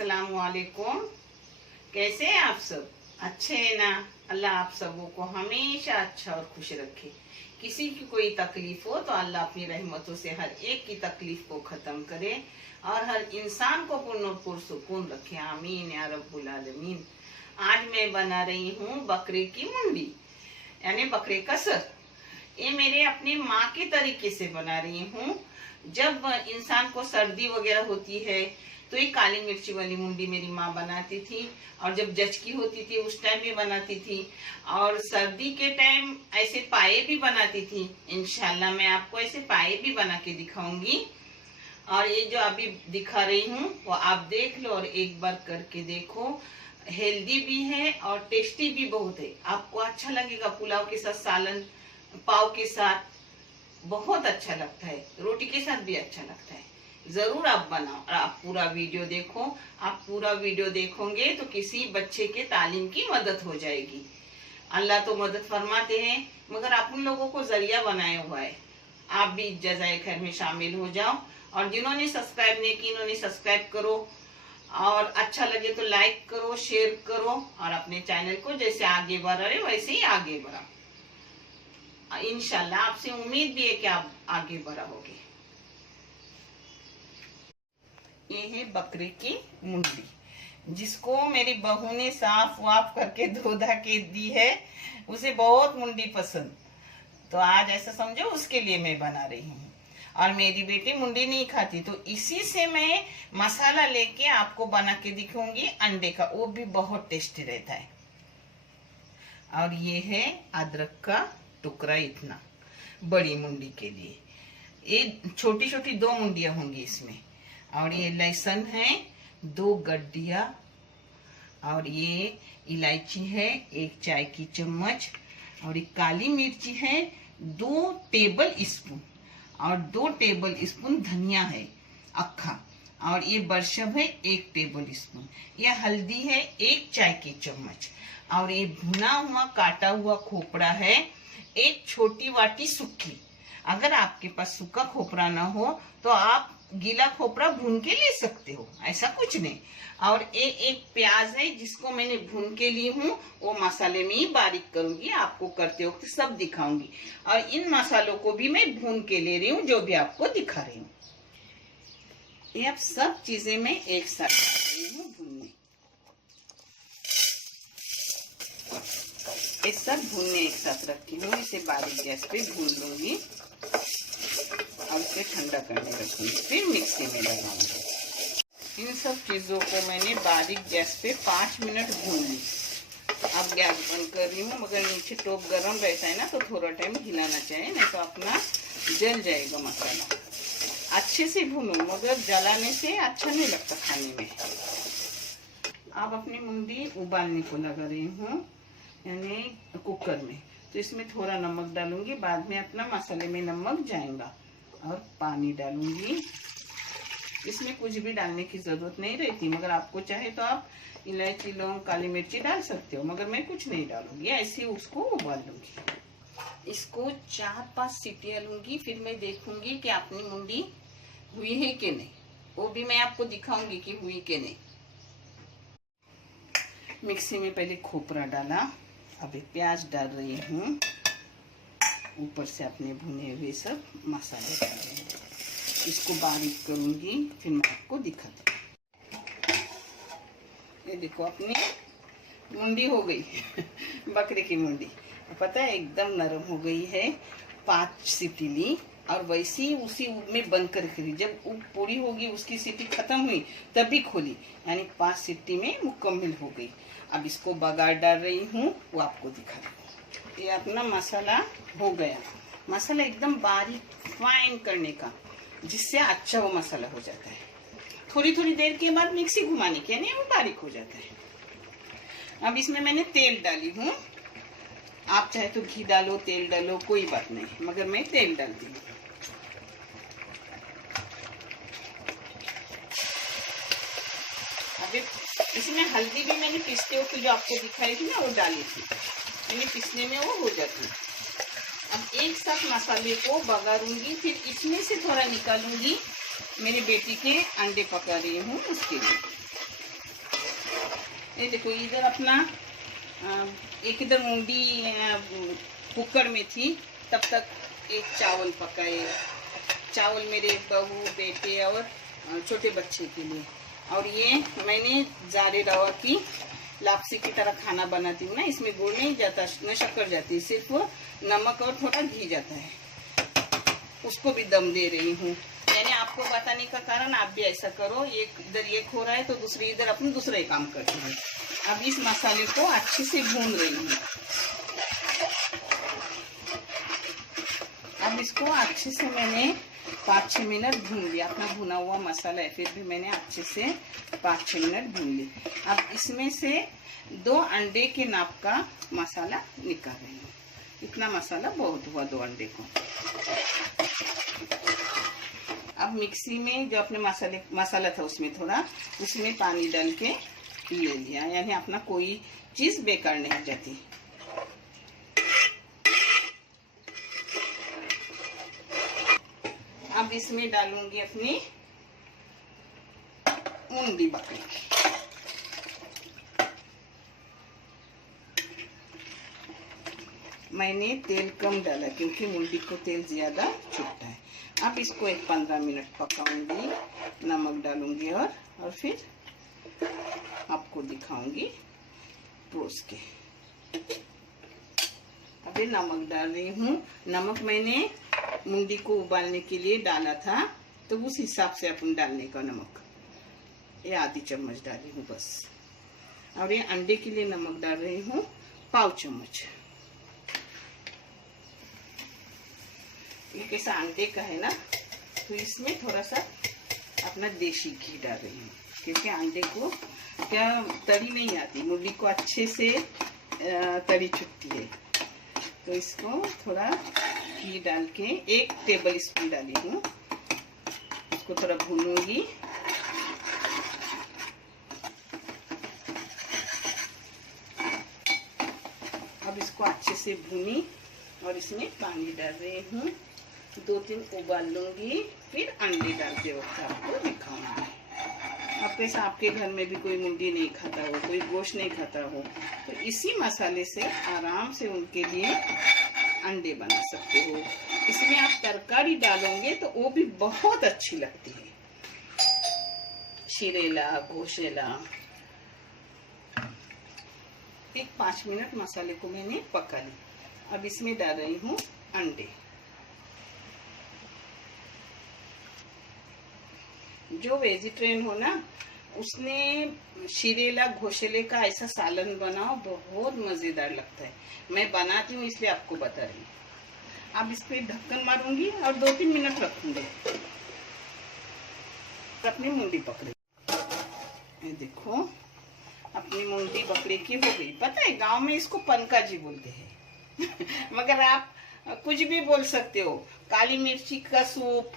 अस्सलाम वालेकुम। कैसे हैं आप सब? अच्छे हैं ना? अल्लाह आप सबों को हमेशा अच्छा और खुश रखे। किसी की कोई तकलीफ हो तो अल्लाह अपनी रहमतों से हर एक की तकलीफ को खत्म करे और हर इंसान को पूर्ण और पुरसुकून रखे। आमीन या रब्बुल आलमीन। आज मैं बना रही हूँ बकरे की मुंडी, यानी बकरे का सर। ये मेरे अपनी माँ के तरीके से बना रही हूँ। जब इंसान को सर्दी वगैरह होती है तो ये काली मिर्ची वाली मुंडी मेरी माँ बनाती थी, और जब जचकी होती थी उस टाइम भी बनाती थी, और सर्दी के टाइम ऐसे पाए भी बनाती थी। इंशाल्लाह मैं आपको ऐसे पाए भी बना के दिखाऊंगी। और ये जो अभी दिखा रही हूँ वो आप देख लो और एक बार करके देखो। हेल्दी भी है और टेस्टी भी बहुत है। आपको अच्छा लगेगा। पुलाव के साथ, सालन, पाव के साथ बहुत अच्छा लगता है, रोटी के साथ भी अच्छा लगता है। जरूर आप बनाओ और आप पूरा वीडियो देखो। आप पूरा वीडियो देखोगे तो किसी बच्चे के तालीम की मदद हो जाएगी। अल्लाह तो मदद फरमाते हैं, मगर आप उन लोगों को जरिया बनाया हुआ है। आप भी जज़ाए खैर में शामिल हो जाओ, और जिन्होंने सब्सक्राइब नहीं की उन्होंने सब्सक्राइब करो, और अच्छा लगे तो लाइक करो, शेयर करो, और अपने चैनल को जैसे आगे बढ़ा रहे वैसे ही आगे बढ़ा। इंशाल्लाह आपसे उम्मीद भी है कि आप आगे बढ़ाओगे। ये है बकरे की मुंडी, जिसको मेरी बहू ने साफ वाफ करके धो धा के दी है। उसे बहुत मुंडी पसंद, तो आज ऐसा समझो उसके लिए मैं बना रही हूँ। और मेरी बेटी मुंडी नहीं खाती, तो इसी से मैं मसाला लेके आपको बना के दिखाऊंगी अंडे का। वो भी बहुत टेस्टी रहता है। और ये है अदरक का टुकड़ा, इतना बड़ी मुंडी के लिए। ये छोटी छोटी 2 मुंडियां होंगी इसमें। और ये लहसुन है 2 गड्डिया, और ये इलायची है 1 चाय की चम्मच, और ये काली मिर्ची है 2 टेबल स्पून, और 2 टेबल स्पून धनिया है अक्खा, और ये बरशब है 1 टेबल स्पून। ये हल्दी है 1 चाय की चम्मच, और ये भुना हुआ काटा हुआ खोपड़ा है 1 छोटी वाटी सूखी। अगर आपके पास सूखा खोपड़ा ना हो तो आप गीला खोपड़ा भून के ले सकते हो, ऐसा कुछ नहीं। और एक प्याज है जिसको मैंने भून के ली हूँ, वो मसाले में ही बारीक करूंगी, आपको करते वक्त सब दिखाऊंगी। और इन मसालों को भी मैं भून के ले रही हूँ, जो भी आपको दिखा रही हूँ। ये अब सब चीजें मैं एक साथ डाल रही हूँ भूनने। ये सब भूनने एक साथ रखी हूँ। इसे बारीक गैस पे भून लूंगी और इसे ठंडा करने रखूंगी, फिर मिक्सी में लगाऊंगी। इन सब चीजों को मैंने बारीक गैस पे 5 मिनट भून ली। अब गैस बंद कर रही हूँ, मगर नीचे टोप गर्म रहता है ना, तो थोड़ा टाइम हिलाना चाहिए, नहीं तो अपना जल जाएगा मसाला। अच्छे से भूनो, मगर जलाने से अच्छा नहीं लगता खाने में। अब अपनी मुंडी उबालने को लगा रही हूँ, यानी कुकर में। तो इसमें थोड़ा नमक डालूंगी, बाद में अपना मसाले में नमक जाएगा। और पानी डालूंगी। इसमें कुछ भी डालने की जरूरत नहीं रहती, मगर आपको चाहे तो आप इलायची, लौंग, काली मिर्ची डाल सकते हो, मगर मैं कुछ नहीं डालूंगी। ऐसे उसको उबाल लूंगी। इसको 4-5 सीटियां लूंगी, फिर मैं देखूंगी कि अपनी मुंडी हुई है कि नहीं। वो भी मैं आपको दिखाऊंगी कि हुई कि नहीं। मिक्सी में पहले खोपरा डाला, अभी प्याज डाल रही हूँ, ऊपर से अपने भुने हुए सब मसाले डाल रहे हैं। इसको बारीक करूंगी, फिर मैं आपको दिखाती हूँ। ये देखो अपनी मुंडी हो गई बकरे की मुंडी। पता है एकदम नरम हो गई है। 5 सीटी ली, और वैसी उसी में बंद कर ली। जब पूरी होगी, उसकी सीटी खत्म हुई तभी खोली, यानी 5 सीटी में मुकम्मल हो गई। अब इसको बघार डाल रही हूँ, वो आपको दिखा रही हूँ। ये अपना मसाला हो गया। मसाला एकदम बारीक फाइन करने का, जिससे अच्छा वो मसाला हो जाता है। थोड़ी थोड़ी देर के बाद मिक्सी घुमाने के, यानी वो बारीक हो जाता है। अब इसमें मैंने तेल डाली हूँ। आप चाहे तो घी डालो, तेल डालो, कोई बात नहीं, मगर मैं तेल डालती हूँ। अभी इसमें हल्दी भी मैंने पीसते वक्त जो आपको दिखाई थी ना, वो डाली थी। मैंने पीसने में वो हो जाती है। अब एक साथ मसाले को बघारूंगी, फिर इसमें से थोड़ा निकालूंगी। मेरी बेटी के अंडे पका रही हूँ उसके लिए। ये देखो इधर अपना एक इधर मूंडी कुकर में थी, तब तक एक चावल पकाए। चावल मेरे बहू, बेटे और छोटे बच्चे के लिए। और ये मैंने जारे रवा की लापसी की तरह खाना बनाती हूँ ना, इसमें गुड़ नहीं जाता, न शक्कर जाती, सिर्फ नमक और थोड़ा घी जाता है। उसको भी दम दे रही हूँ, यानी आपको बताने का कारण आप भी ऐसा करो। एक इधर एक हो रहा है तो दूसरी इधर अपने दूसरे काम करती है। अब इस मसाले को अच्छे से भून रही हूँ। अब इसको अच्छे से मैंने 5-6 मिनट भून लिया। अपना भुना हुआ मसाला है, फिर भी मैंने अच्छे से 5-6 मिनट भून ली। अब इसमें से 2 अंडे के नाप का मसाला निकाल रही हूँ। इतना मसाला बहुत हुआ 2 अंडे को। अब मिक्सी में जो अपने मसाला था उसमें उसमें पानी डाल के ले लिया, यानी अपना कोई चीज बेकार नहीं जाती। अब इसमें डालूंगी अपनी मुंडी बकरी की। मैंने तेल कम डाला क्योंकि मुंडी को तेल ज्यादा छूटता है। अब इसको 15 मिनट पकाऊंगी, नमक डालूंगी और फिर आपको दिखाऊंगी परोस के। अभी नमक डाल रही हूँ। नमक मैंने मुंडी को उबालने के लिए डाला था, तो उस हिसाब से अपन डालने का नमक, ये आधी चम्मच डाली हूँ बस। और ये अंडे के लिए नमक डाल रही हूँ 1/4 चम्मच। ये कैसा अंडे का है ना, तो इसमें थोड़ा सा अपना देसी घी डाल रही हूँ, क्योंकि अंडे को क्या तरी नहीं आती, मुर्गी को अच्छे से तरी छुटती है। तो इसको थोड़ा घी डाल के 1 टेबल स्पून डाली हूँ, इसको थोड़ा भूनूंगी। अब इसको अच्छे से भूनी और इसमें पानी डाल रही हूँ। 2-3 उबाल लूंगी, फिर अंडे डालते वक्त आपको दिखाऊंगी। अब कैसा आपके घर में भी कोई मुंडी नहीं खाता हो, कोई गोश्त नहीं खाता हो, तो इसी मसाले से आराम से उनके लिए अंडे बना सकते हो। इसमें आप तरकारी डालोगे तो वो भी बहुत अच्छी लगती है, शिरेला, गोशेला। 5 मिनट मसाले को मैंने पका ली। अब इसमें डाल रही हूँ अंडे। जो वेजिटेरियन हो ना, उसने शिरेला, घोषेले का ऐसा सालन बनाओ, बहुत मजेदार लगता है। मैं बनाती हूँ इसलिए आपको बता रही हूँ। अब इस पे ढक्कन मारूंगी और 2-3 मिनट रखूंगी। अपनी मुंडी पकड़े, ये देखो अपनी मुंडी बकरे की हो गई। पता है गांव में इसको पनकाजी बोलते हैं मगर आप कुछ भी बोल सकते हो, काली मिर्ची का सूप,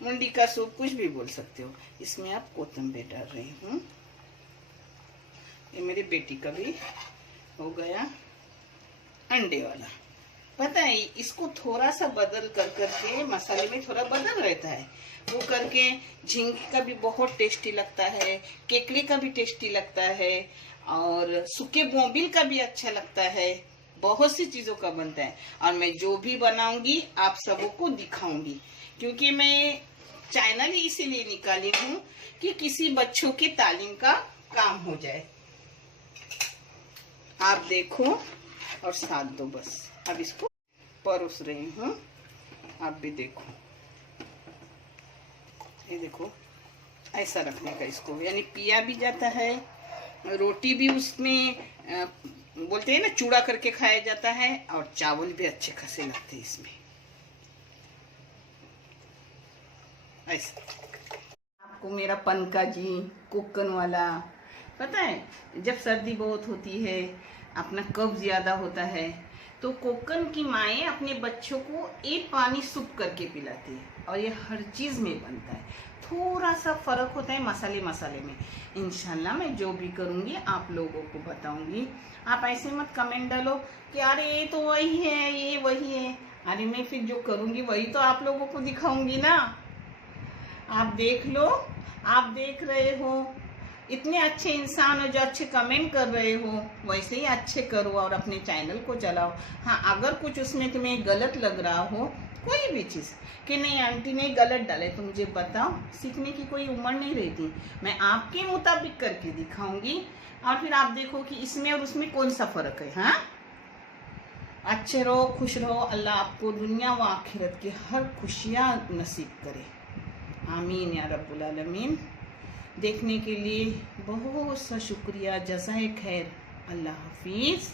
मुंडी का सूप, कुछ भी बोल सकते हो। इसमें आप कोतंबीर डाल रही हूँ। ये मेरी बेटी का भी हो गया अंडे वाला। पता है इसको थोड़ा सा बदल करके मसाले में थोड़ा बदल रहता है, वो करके झींगे का भी बहुत टेस्टी लगता है, केकड़े का भी टेस्टी लगता है, और सूखे बोंबिल का भी अच्छा लगता है। बहुत सी चीजों का बनता है, और मैं जो भी बनाऊंगी आप सबको दिखाऊंगी, क्योंकि मैं चैनल ही इसीलिए निकाली हूँ कि किसी बच्चों के तालीम का काम हो जाए। आप देखो और साथ दो बस। अब इसको परोस रही हूँ, आप भी देखो। ये देखो ऐसा रखने का इसको, यानी पिया भी जाता है, रोटी भी उसमें बोलते हैं ना चूड़ा करके खाया जाता है, और चावल भी अच्छे खासे लगते हैं इसमें। ऐसा आपको मेरा पनकाजी कोकन वाला पता है, जब सर्दी बहुत होती है, अपना कब्ज ज्यादा होता है, तो कोकन की माएँ अपने बच्चों को एक पानी सूप करके पिलाती है, और ये हर चीज में बनता है। थोड़ा सा फर्क होता है मसाले में। इंशाल्लाह मैं जो भी करूंगी आप लोगों को बताऊंगी। आप ऐसे मत कमेंट डालो कि अरे ये तो वही है, ये वही है। अरे मैं फिर जो करूंगी वही तो आप लोगों को दिखाऊंगी ना। आप देख लो, आप देख रहे हो इतने अच्छे इंसान हो जो अच्छे कमेंट कर रहे हो, वैसे ही अच्छे करो और अपने चैनल को चलाओ। हाँ, अगर कुछ उसमें तुम्हें गलत लग रहा हो, कोई भी चीज़ कि नहीं आंटी ने गलत डाले, तो मुझे बताओ। सीखने की कोई उम्र नहीं रहती, मैं आपके मुताबिक करके दिखाऊंगी और फिर आप देखो कि इसमें और उसमें कौन सा फ़र्क है। हाँ, अच्छे रहो, खुश रहो, अल्लाह आपको दुनिया व आखिरत की हर खुशियाँ नसीब करे। आमीन या रब्बुल आलमीन। देखने के लिए बहुत सा शुक्रिया, जज़ाए खैर। अल्लाह हाफिज़।